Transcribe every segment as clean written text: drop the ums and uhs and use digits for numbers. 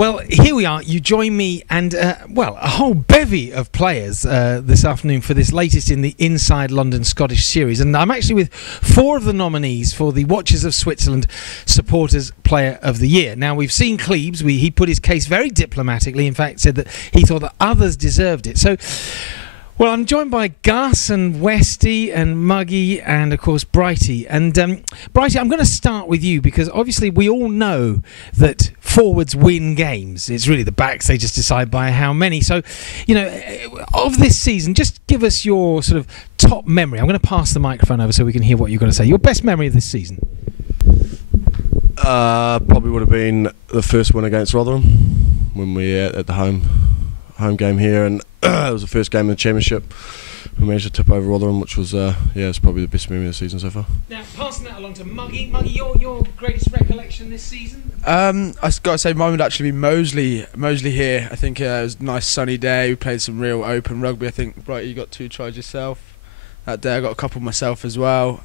Well, here we are. You join me and, well, a whole bevy of players this afternoon for this latest in the Inside London Scottish series. And I'm actually with 4 of the nominees for the Watches of Switzerland Supporters Player of the Year. Now, we've seen Cleves. He put his case very diplomatically. In fact, said that he thought that others deserved it. So, well, I'm joined by Gus and Westy and Muggy and, of course, Brighty. And, Brighty, I'm going to start with you because, obviously, we all know that forwards win games. It's really the backs. They just decide by how many. So, you know, of this season, just give us your sort of top memory. I'm going to pass the microphone over so we can hear what you're going to say. Your best memory of this season? Probably would have been the first win against Rotherham when we at the home game here, and it was the first game in the Championship. We managed to tip over Rotherham, which was it's probably the best memory of the season so far. Now, passing that along to Muggy. Muggy, your greatest recollection this season? I've got to say mine would actually be Moseley here. I think it was a nice sunny day. We played some real open rugby. I think, Brighty, you got 2 tries yourself that day. I got a couple myself as well.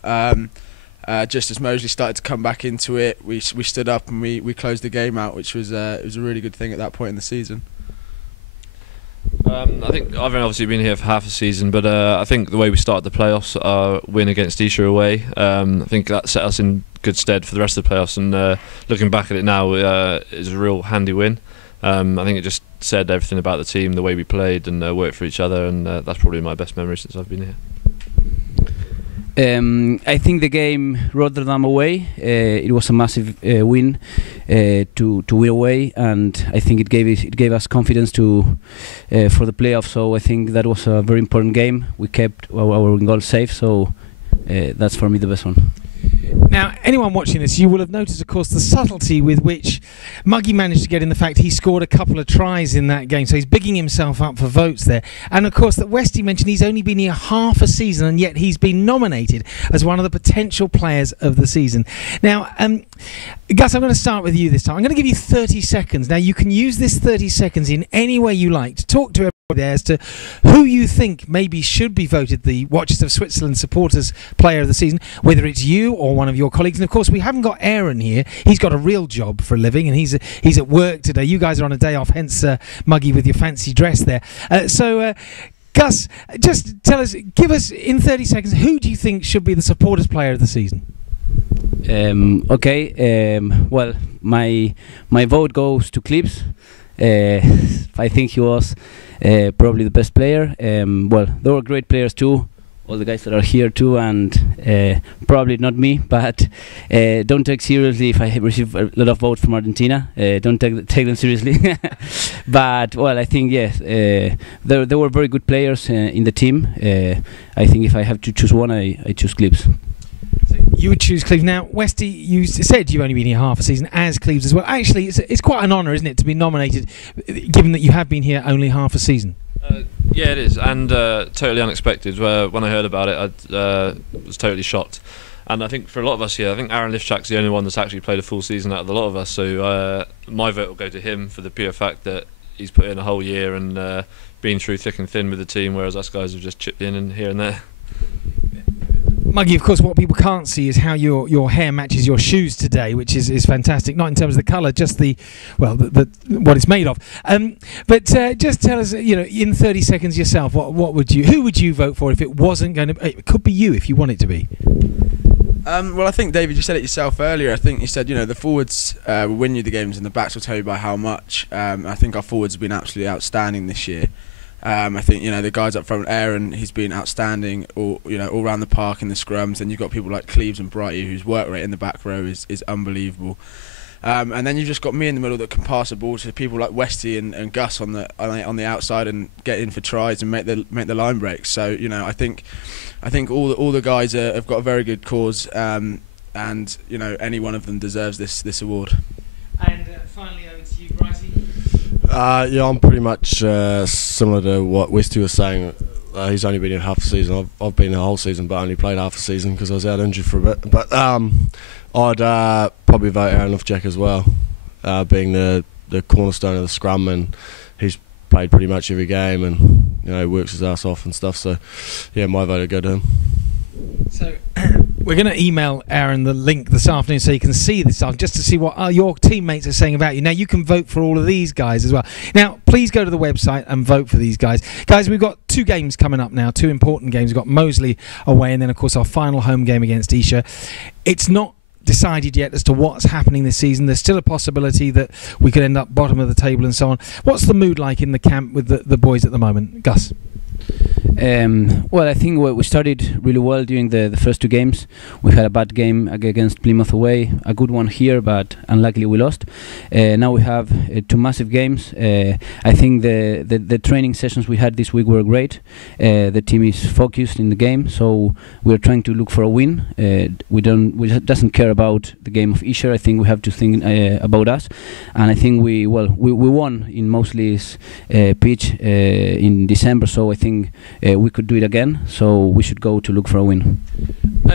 Just as Moseley started to come back into it, we stood up and we closed the game out, which was it was a really good thing at that point in the season. I think I've obviously been here for half a season, but I think the way we started the playoffs, our win against Esher away, I think that set us in good stead for the rest of the playoffs. And looking back at it now, it's a real handy win. I think it just said everything about the team, the way we played and worked for each other, and that's probably my best memory since I've been here. I think the game Rotterdam away, it was a massive win to win away, and I think it gave us confidence to for the playoffs. So I think that was a very important game. We kept our goal safe, so that's for me the best one. Now, anyone watching this, you will have noticed, of course, the subtlety with which Muggy managed to get in the fact he scored a couple of tries in that game. So he's bigging himself up for votes there. And, of course, that Westy mentioned he's only been here half a season, and yet he's been nominated as one of the potential players of the season. Now, Gus, I'm going to start with you this time. I'm going to give you 30 seconds. Now, you can use this 30 seconds in any way you like to talk to everybody there as to who you think maybe should be voted the Watches of Switzerland Supporters Player of the Season, whether it's you or one of your colleagues. And of course, we haven't got Aaron here. He's got a real job for a living, and he's at work today. You guys are on a day off, hence Muggy with your fancy dress there. Gus, just tell us, give us in 30 seconds, who do you think should be the Supporters Player of the Season? Well, my vote goes to Cleves. I think he was probably the best player. Well, there were great players too, all the guys that are here too, and probably not me, but don't take seriously if I receive a lot of votes from Argentina. Don't take them seriously. But, well, I think, yes, there were very good players in the team. I think if I have to choose one, I choose Cleves. You would choose Cleves. Now, Westy, you said you've only been here half a season, as Cleves as well. Actually, it's quite an honour, isn't it, to be nominated, given that you have been here only half a season? Yeah, it is, and totally unexpected. When I heard about it, I was totally shocked. And I think for a lot of us here, I think Aaron Lifchak's the only one that's actually played a full season out of the lot of us. So my vote will go to him for the pure fact that he's put in a whole year and been through thick and thin with the team, whereas us guys have just chipped in and here and there. Muggy, of course, what people can't see is how your hair matches your shoes today, which is fantastic. Not in terms of the colour, just the what it's made of. But just tell us, you know, in 30 seconds yourself, who would you vote for if it wasn't going to? It could be you if you want it to be. Well, I think, David, you said it yourself earlier. I think you said, you know, the forwards will win you the games and the backs will tell you by how much. I think our forwards have been absolutely outstanding this year. I think, you know, the guys up front, Aaron, he's been outstanding all around the park in the scrums. And you've got people like Cleves and Brighty, whose work rate in the back row is unbelievable. And then you've just got me in the middle that can pass the ball to people like Westy and Gus on the outside and get in for tries and make the line breaks. So, you know, I think all the guys have got a very good cause, and, you know, any one of them deserves this award. And finally, over to you, Brighty. Yeah, I'm pretty much similar to what Westy was saying. He's only been here half a season. I've been here the whole season, but only played half a season because I was out injured for a bit. But I'd probably vote Aaron Lifchak as well, being the cornerstone of the scrum, and he's played pretty much every game, and, you know, works his ass off and stuff. So, yeah, my vote would go to him. So, We're going to email Aaron the link this afternoon so you can see this stuff, just to see what your teammates are saying about you. Now, you can vote for all of these guys as well. Now, please go to the website and vote for these guys. Guys, we've got 2 games coming up now, 2 important games. We've got Moseley away, and then, of course, our final home game against Esher. It's not decided yet as to what's happening this season. There's still a possibility that we could end up bottom of the table and so on. What's the mood like in the camp with the boys at the moment? Gus? Well, I think we started really well during the first 2 games. We had a bad game against Plymouth away, a good one here, but unluckily we lost. Now we have 2 massive games. I think the training sessions we had this week were great. The team is focused in the game, so we're trying to look for a win. We doesn't care about the game of Esher. I think we have to think about us, and I think we won in Moseley's pitch in December, so I think we could do it again, so we should go to look for a win.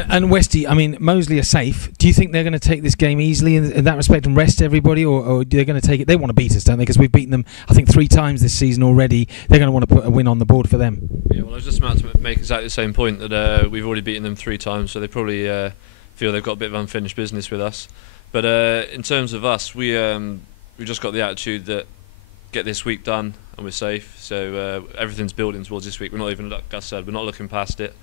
And Westy, I mean, Moseley are safe. Do you think they're going to take this game easily in that respect and rest everybody, or they're going to take it? They want to beat us, don't they? Because we've beaten them, I think, 3 times this season already. They're going to want to put a win on the board for them. Yeah, well, I was just about to make exactly the same point, that we've already beaten them 3 times, so they probably feel they've got a bit of unfinished business with us. But in terms of us, we just got the attitude that get this week done and we're safe. So everything's building towards this week. We're not even, like Gus said, we're not looking past it.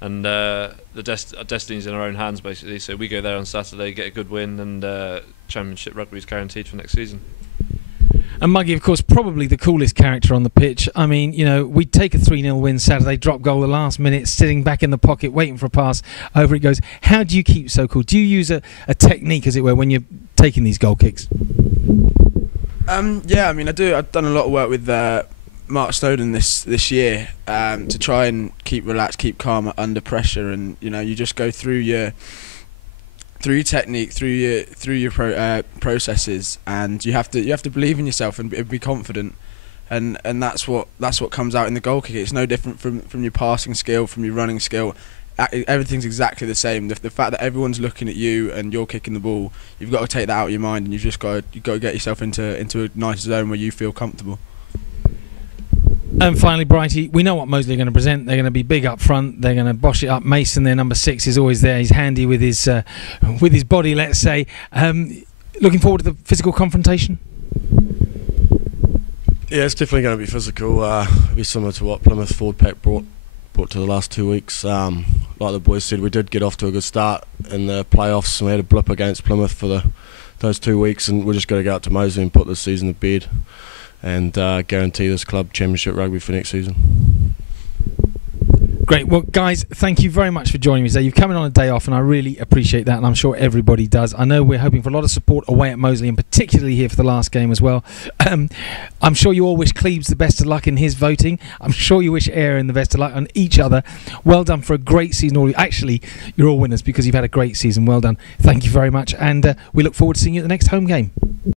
And our destiny's in our own hands, basically. So we go there on Saturday, get a good win, and Championship rugby is guaranteed for next season. And Muggy, of course, probably the coolest character on the pitch. I mean, you know, we'd take a 3-0 win Saturday, drop goal the last minute, sitting back in the pocket, waiting for a pass, over it goes. How do you keep so cool? Do you use a technique, as it were, when you're taking these goal kicks? Yeah, I mean, I do. I've done a lot of work with Mark Snowden this year to try and keep relaxed, keep calm under pressure, and you know, you just go through your technique, through your processes, and you have to believe in yourself and be confident, and that's what comes out in the goal kick. It's no different from your passing skill, from your running skill. Everything's exactly the same. The fact that everyone's looking at you and you're kicking the ball, you've got to take that out of your mind, and you've got to get yourself into a nice zone where you feel comfortable. And finally, Brighty, we know what Moseley are going to present. They're going to be big up front. They're going to bosh it up. Mason, their number 6, is always there. He's handy with his body, let's say. Looking forward to the physical confrontation? Yeah, it's definitely going to be physical. It'll be similar to what Plymouth forward pack brought to the last 2 weeks. Like the boys said, we did get off to a good start in the playoffs, and we had a blip against Plymouth for those 2 weeks, and we're just going to go out to Moseley and put this season to bed and guarantee this club championship rugby for next season. Great. Well, guys, thank you very much for joining me today. You've come in on a day off, and I really appreciate that, and I'm sure everybody does. I know we're hoping for a lot of support away at Moseley, and particularly here for the last game as well. I'm sure you all wish Cleves the best of luck in his voting. I'm sure you wish Aaron the best of luck, and each other. Well done for a great season. Actually, you're all winners because you've had a great season. Well done. Thank you very much, and we look forward to seeing you at the next home game.